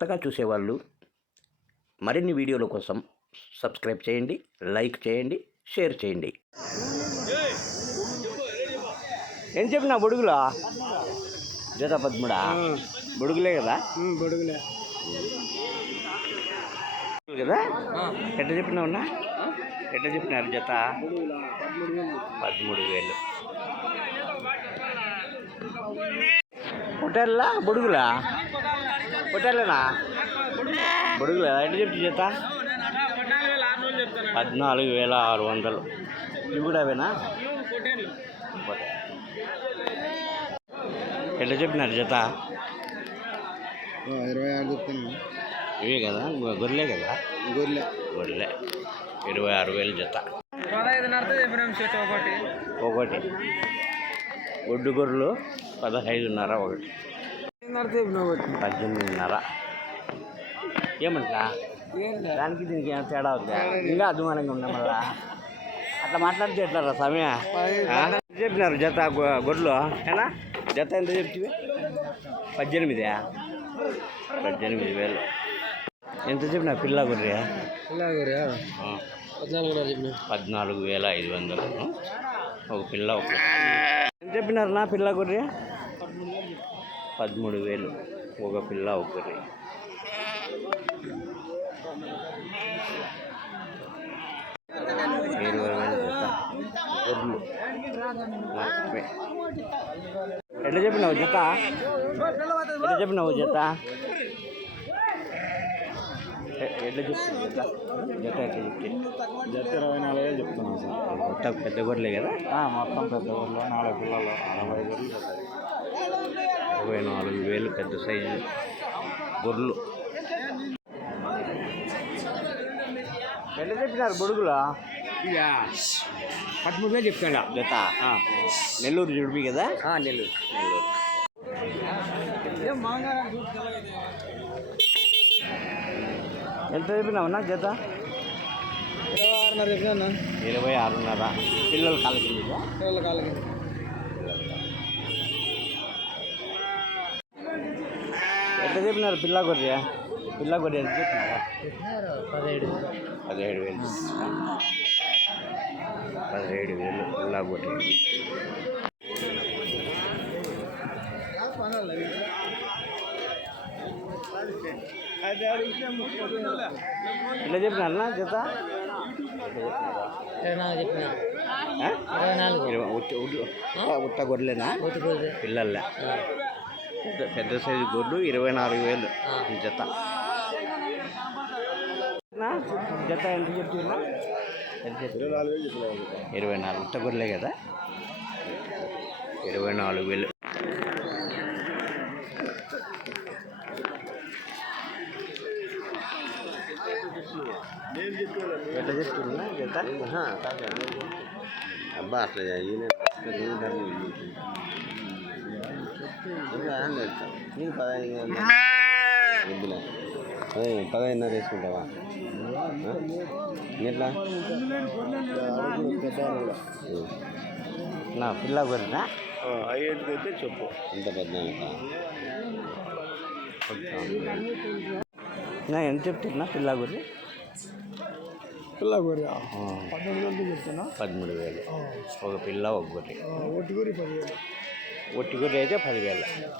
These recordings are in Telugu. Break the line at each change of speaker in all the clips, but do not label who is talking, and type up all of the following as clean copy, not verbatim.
కొత్తగా చూసేవాళ్ళు మరిన్ని వీడియోల కోసం సబ్స్క్రైబ్ చేయండి, లైక్ చేయండి, షేర్ చేయండి. ఏం చెప్పినా బొడుగులా జత 13 బొడుగులే కదా?
బొడుగులే
కదా. ఎట్లా చెప్పినావున్నా? ఎట్లా చెప్పినారు జత? 13,000. పొట్టేళ్ళ బొడుగులా? పొట్టేళ్ళనా బొడుగులా? ఎట్లా చెప్తే జత? 14,600. ఇవి కూడా అవేనా? ఎట్లా చెప్పినారు జత?
26 చెప్తాను.
ఇవే కదా, గొర్రెలే కదా? గొర్రె 26,000 జత.
15.5
ఒకటి ఒడ్డు గొర్రెలు 15.5 ఒకటి 18.5. ఏమంటా దానికి దీనికి ఏమైనా తేడా అవుతుందా? ఇంకా అభిమానంగా ఉన్నా మళ్ళా అట్లా మాట్లాడితే ఎట్లా సమయ చెప్పినారు జత గొడ్లు ఏనా? జత ఎంత చెప్తివి? 18,000. ఎంత చెప్పిన పిల్ల గొర్రె? 14,500. ఒక పిల్ల ఒక ఎంత చెప్పినారు నా పిల్ల గొర్రె? 13,000. ఒక పిల్ల ఒక గొర్రె. గొర్రెలు ఎట్లా చెప్పినావు జత? ఎట్లా చెప్పినావు జత? ఎట్లా చెప్తుంది జత? జత ఎట్లా చెప్తే?
జత 24,000 చెప్తున్నాను సార్.
మొత్తం పెద్ద గొర్రెలే కదా?
మొత్తం పెద్ద ఊళ్ళో 4 పిల్లలు 40 గొర్రెలు.
24,000 పెద్ద సైజు గొర్రెలు. ఎట్లా చెప్పినారు బొడుగులా?
13,000 చెప్తాడా
జత? నెల్లూరు జుడిపి కదా?
నెల్లూరు.
ఎంత చెప్పినావున్నా జత?
26.5 చెప్పినా.
26.5. పిల్లలు కాళ్ళకి
పిల్లల కాళ్ళకి
ఎంత చెప్పినారు పిల్ల గొర్రె? పిల్ల గొర్రె ఎంత చెప్పినారా?
17,000.
17,000 పిల్ల గొర్రె. ఎట్లా చెప్పినారా జత? 24 ఉత్త గొర్రెలేనా? పిల్లలే పెద్ద సైజు గొడ్డు 24,000 జత. జత ఎంత చెప్తున్నా? 24 ఉత్త గొర్రెలే కదా? 24,000. ఎట్లా చెప్తున్నా జత? అబ్బా అట్లా నీకు 15,500 వేసుకుంటావా? ఎట్లా నా పిల్ల గొర్రెనా? 5 అయితే చెప్పు. ఎంత పెద్ద ఎంత చెప్తున్నా పిల్ల గొర్రె?
పిల్ల గొర్రె 13,000 చెప్తున్నా.
13,000. ఒక పిల్ల ఒక గొర్రె.
ఒట్టి గొర్రె 10,000.
ఒట్టి గొర్రె అయితే 10,000.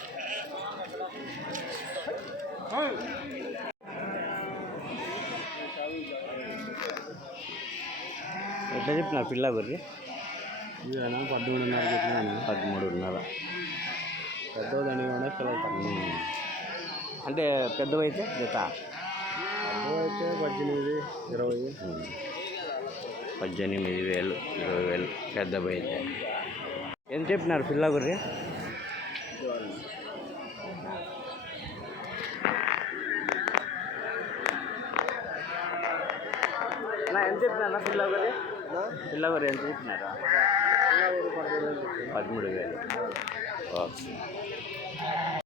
ఎట్లా చెప్పినారు పిల్ల గొర్రె?
13,500 చెప్పినాను.
13.5.
పెద్దదానికి కూడా పిల్లలు తక్కువ.
అంటే పెద్దవైతే జత?
పెద్దవైతే 18,000 20.
18,000 20,000 పెద్దవి అయితే. ఎంత చెప్పినారు పిల్ల గొర్రె? ఎంత చెప్పినారా పిల్ల గొర్రె? పిల్ల గొర్రె ఎంత చెప్పినారా? 13,000. ఓకే.